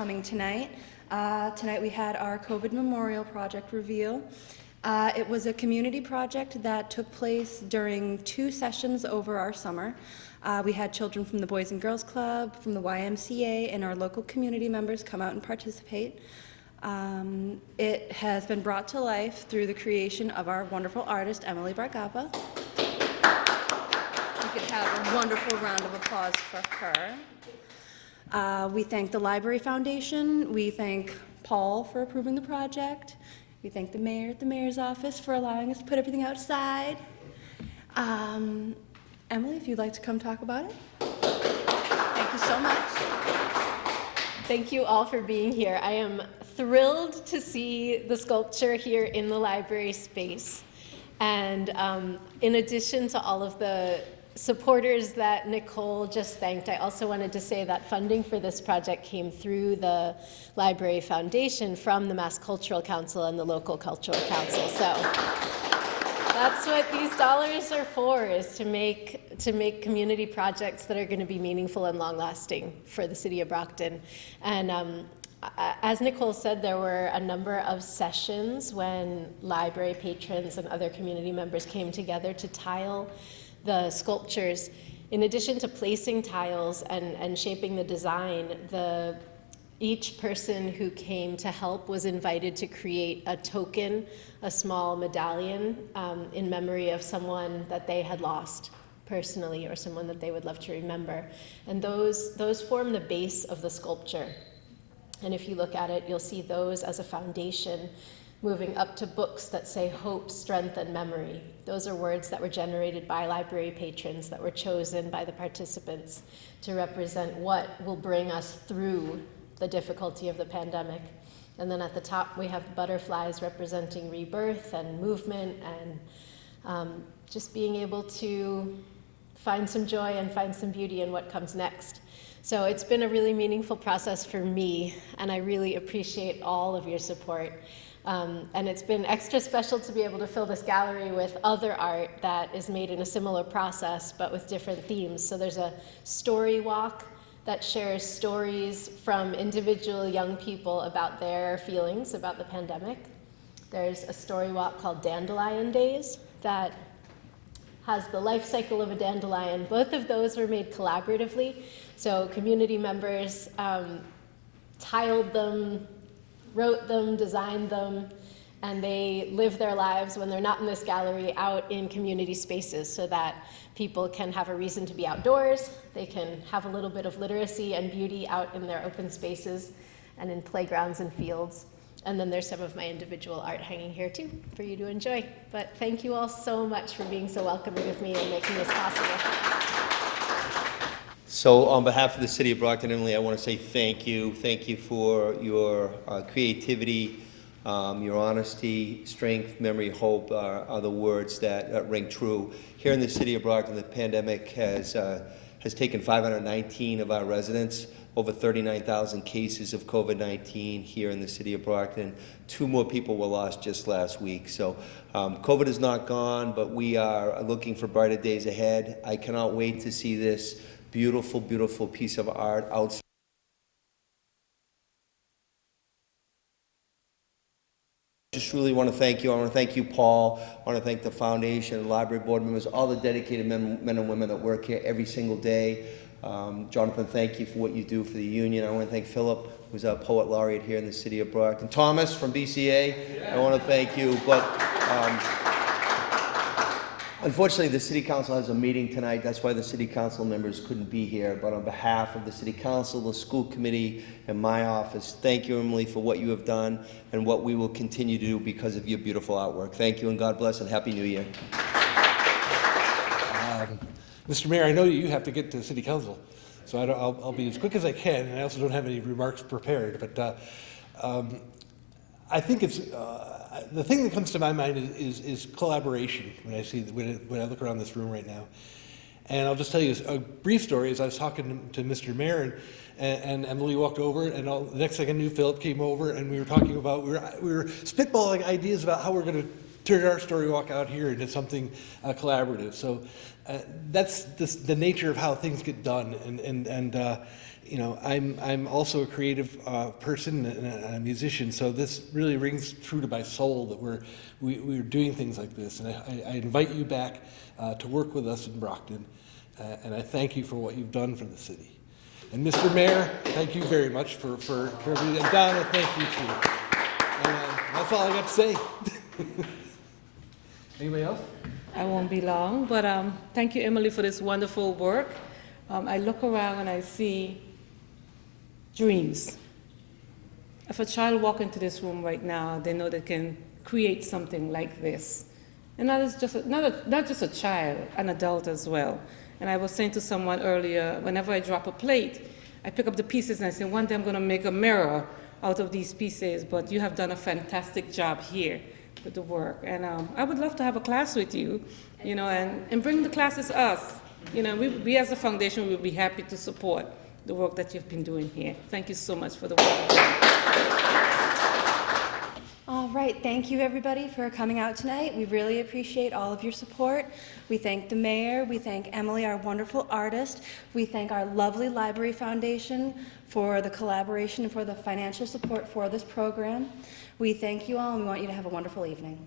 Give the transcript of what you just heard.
coming tonight. Tonight we had our COVID Memorial Project reveal. It was a community project that took place during 2 sessions over our summer. We had children from the Boys and Girls Club, from the YMCA, and our local community members come out and participate. It has been brought to life through the creation of our wonderful artist, Emily Bhargava. We could have a wonderful round of applause for her. We thank the Library Foundation. We thank Paul for approving the project. We thank the mayor at the mayor's office for allowing us to put everything outside. Emily, if you'd like to come talk about it. Thank you so much. Thank you all for being here. I am thrilled to see the sculpture here in the library space. And in addition to all of the supporters that Nicole just thanked, I also wanted to say that funding for this project came through the Library Foundation from the Mass Cultural Council and the local cultural council. So that's what these dollars are for, is to make community projects that are going to be meaningful and long-lasting for the city of Brockton. And as Nicole said, there were a number of sessions when library patrons and other community members came together to tile the sculptures. In addition to placing tiles and shaping the design, each person who came to help was invited to create a token, a small medallion in memory of someone that they had lost personally or someone that they would love to remember. And those form the base of the sculpture. And if you look at it, you'll see those as a foundation moving up to books that say hope, strength, and memory. Those are words that were generated by library patrons that were chosen by the participants to represent what will bring us through the difficulty of the pandemic. And then at the top, we have butterflies representing rebirth and movement and just being able to find some joy and find some beauty in what comes next. So it's been a really meaningful process for me, and I really appreciate all of your support. And it's been extra special to be able to fill this gallery with other art that is made in a similar process, but with different themes. So there's a story walk that shares stories from individual young people about their feelings about the pandemic. There's a story walk called Dandelion Days that has the life cycle of a dandelion. Both of those were made collaboratively. So community members tiled them, wrote them, designed them, and they live their lives when they're not in this gallery out in community spaces so that people can have a reason to be outdoors, they can have a little bit of literacy and beauty out in their open spaces and in playgrounds and fields. And then there's some of my individual art hanging here too for you to enjoy. But thank you all so much for being so welcoming of me and making this possible. So on behalf of the City of Brockton, Emily, I want to say thank you. Thank you for your creativity, your honesty, strength, memory, hope are the words that ring true. Here in the City of Brockton, the pandemic has taken 519 of our residents, over 39,000 cases of COVID-19 here in the City of Brockton. 2 more people were lost just last week. So COVID is not gone, but we are looking for brighter days ahead. I cannot wait to see this beautiful, beautiful piece of art outside. Just really want to thank you. I want to thank you, Paul. I want to thank the foundation, library board members, all the dedicated men and women that work here every single day. Jonathan, thank you for what you do for the union. I want to thank Philip, who's our poet laureate here in the City of Brockton. Thomas from BCA, I want to thank you. But unfortunately, the City Council has a meeting tonight. That's why the City Council members couldn't be here. But on behalf of the City Council, the school committee, and my office, thank you, Emily, for what you have done and what we will continue to do because of your beautiful artwork. Thank you, and God bless, and Happy New Year. Mr. Mayor, I know you have to get to City Council, so I'll be as quick as I can, and I also don't have any remarks prepared. But I think it's the thing that comes to my mind is collaboration when I look around this room right now. And I'll just tell you a brief story. As I was talking to Mr. Mayor, and Emily walked over, and the next thing I knew, Philip came over, and we were talking about we were spitballing ideas about how we're going to turn our story walk out here into something collaborative. So that's the nature of how things get done. And you know, I'm also a creative person and a musician, so this really rings true to my soul that we're doing things like this. And I invite you back to work with us in Brockton, and I thank you for what you've done for the city. And Mr. Mayor, thank you very much for everything. And Donna, thank you too. And that's all I got to say. Anybody else? I won't be long, but thank you, Emily, for this wonderful work. I look around and I see dreams. If a child walks into this room right now, they know they can create something like this. And that is just not just a child, an adult as well. And I was saying to someone earlier, whenever I drop a plate, I pick up the pieces and I say, one day I'm going to make a mirror out of these pieces, but you have done a fantastic job here with the work. And I would love to have a class with you, you know, and bring the classes us. You know, we as a foundation will be happy to support the work that you've been doing here. Thank you so much for the work. All right, thank you everybody for coming out tonight. We really appreciate all of your support. We thank the mayor, we thank Emily, our wonderful artist. We thank our lovely Library Foundation for the collaboration and for the financial support for this program. We thank you all and we want you to have a wonderful evening.